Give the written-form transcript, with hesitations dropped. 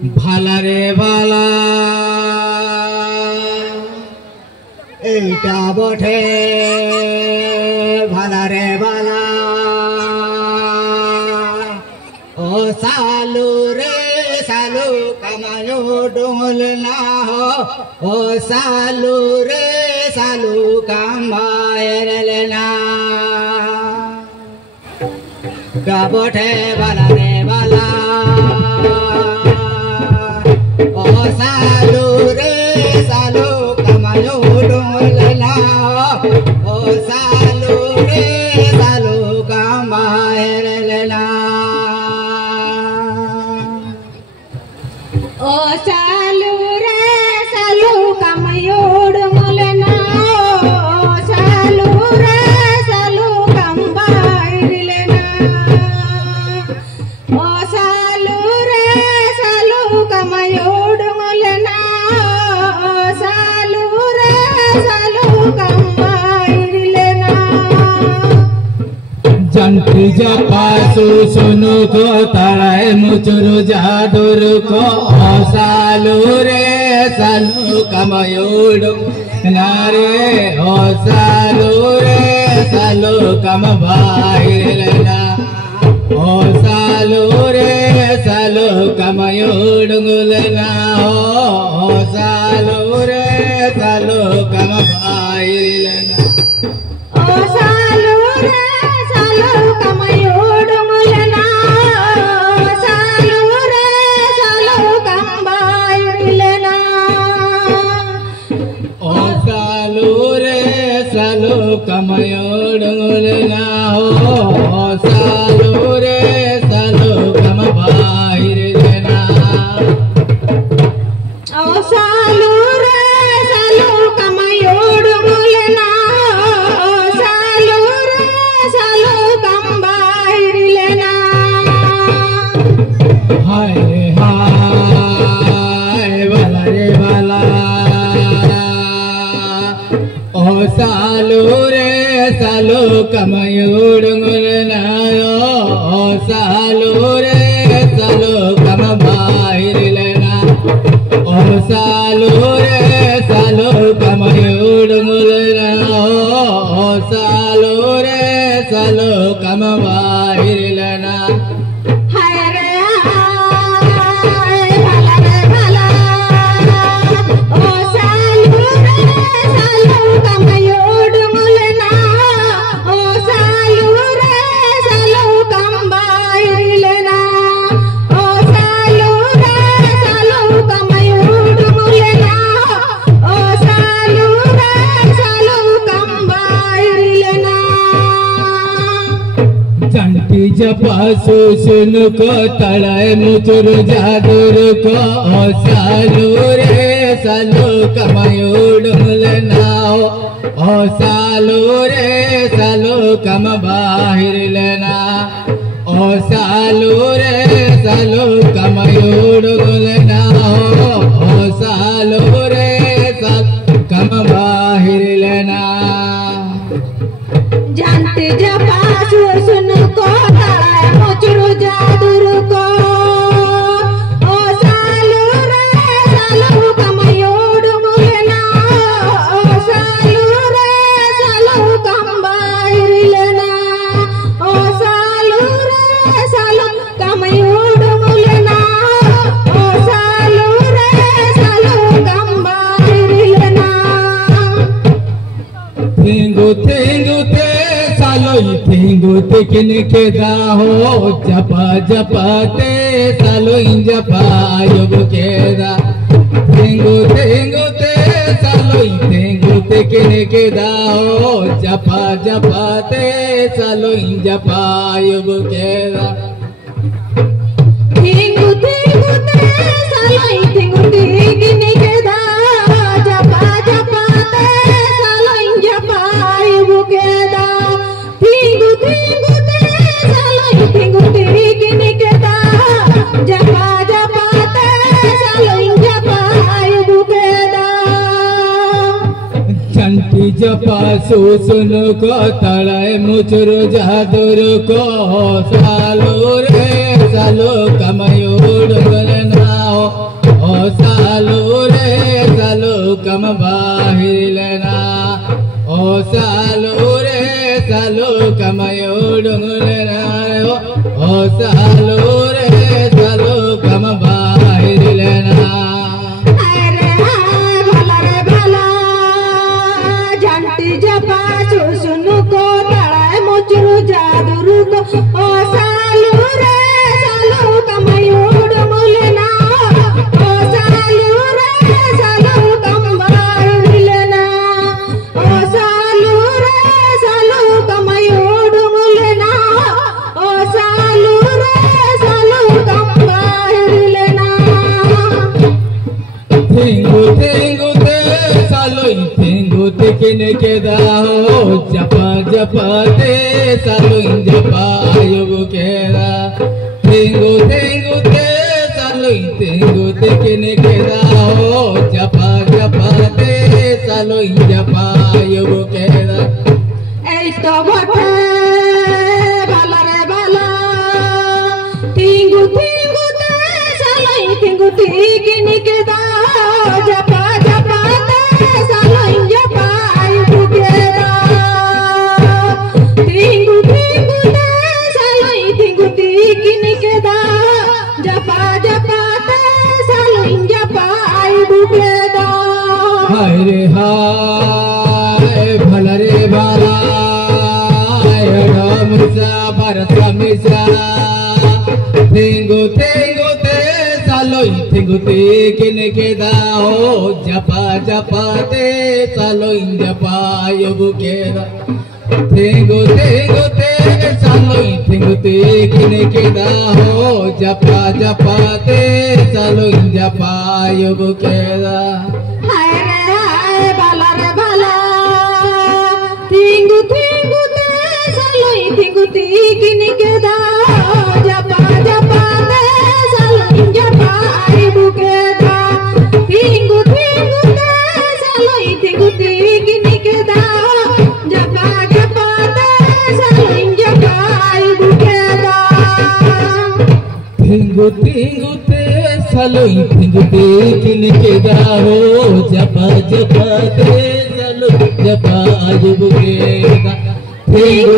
ভালা রে ভালা এইটা বটে ভালা রে ভালা ও সালু রে সালু কামায়ো ডোল না হো ও সালু রে সালু কামায়ের না গাবঠে ভালা রে ভালা ও সালু রে সালু কামায়ো ডোল না ও সালু রে সালু কামায়ের না ओ सालू रे सालू कमायो डोल ना ओ सालू रे सालू कंबाइल ना ओ सालू रे सालू कमायो डोल ना ओ सालू रे सालू कंबाइल ना जंटी जपासु सुनु को तड़ाए मुचुरु जादुर को सालू रे सालू कमयोडु नारे ओ सालू रे सालू कम भाईलना ओ सालू रे सालू कमयोडु गुलना ओ सालू रे सालू कम भाईलना ओ सालू रे सालू कमायो डोल ना ओ सालू रे सालू कंबाइल ना ओ सालू रे सालू कमयोडु गुलना ओ सालू रे सालू कम भाईलना ओ सालू रे सालू कमायो डोल ना ओ सालू रे सालू कंबाइल ना हाय रे हाय वाला रे वाला ओ सालू रे सालू कमयोडु गुलना ओ सालू रे सालू कम भाईलना ओ सालू रे सालू कमयोडु गुलना ओ सालू रे सालू कम भाईलना हाय रे हाय भला रे भला ओ सालू रे सालू कमायो डोल ना ओ सालू रे सालू कंबाइल ना ओ सालू रे सालू कमायो डोल ना ओ सालू रे सालू कंबाइल ना जंटी जपासु सुनु को तड़ाए मुचुरु जादुर को ओ सालू रे सालू कमयोडु गुलना ओ सालू रे सालू कम भाईलना ओ सालू रे सालू कमयोडु गुलना ओ सालू रे सालू कम भाईलना जानते जपासु सुन को तड़ाए मुचुरु जादुर को ओ सालू रे सालू कमायो डोल ना ओ सालू रे सालू कंबाइल ना ओ सालू रे सालू कमायो डोल ना ओ सालू रे सालू कंबाइल ना थिंगुते सालोई थिंगुते किनके दाहो जपा जपाते सालोई जपायुब केदा थिंगुते सालोई थिंगुते किनके दाहो जपा जपाते सालोई जपायुब केदा थिंगु थिंगु ते सालोई थिंगु थिंगिनी के दा जपा जपा ते सालोई जपायुब के दा थिंगु थिंगु ते सालोई थिंगु थिंगिनी के दा जपा जपा ते सालोई जपायुब के दा चंटी जपासु सुनु को तड़ाए मुचुरु जादुर को सालू रे सालू कमयोडु गुलना सालो रे सालो कम बाहिर लेना ओ सालो रे सालो कमयो डुंगलेना ओ सालो रे सालो कम बाहिर लेना अरे भला रे भला झंटी जपा सुनु को तड़ाए मुचरू जादुरु को ओ सालू रे सालू कमयो डुंगलेना ओ सालू रे सालू कम बाहिर लेना ओ सालू रे सालू कमयो डुंगलेना ओ सालू रे सालू कम बाहिर लेना थिंगु थिंगु ते सालो थिंगु ते किने के दाहो जपा जपा ते सालो जपा युग के दा थिंगु थिंगु ते सालो थिंगु ते किने के दाहो जपा जपा ते सालो जपा युग के दा तो बटे भला रे भला थिंगु थिंगु ते सालो थिंगु थिंगिन के दा जपा जपा ते सालो जपा आयु के दा थिंगु थिंगु ते सालो थिंगु थिंगिन के दा जपा जपा ते सालो जपा आयु के दा हाय रे हाय भला रे भला मुसा भरसा मिसा थिंगु थिंगु ते सालो थिंगु ते किने के दाहो जपा जपा ते सालो जपा युग के दा थिंगु थिंगु ते सालो थिंगु ते किने के दाहो जपा जपा ते सालो जपा युग के दा हाय रे हाय भला रे भला थिंगु थिंगु ते सालो थिंगु थिंगिन के दा जपा जपा ते सालो जपा आयु के दा थिंगु थिंगु ते सालो थिंगु थिंगिन के दा जपा जपा ते सालो जपा आयु के दा थिंगु थिंगु ते सालो थिंगु ते किने के दाहो जपा जपा ते सालो जपा युग के दा थिंगु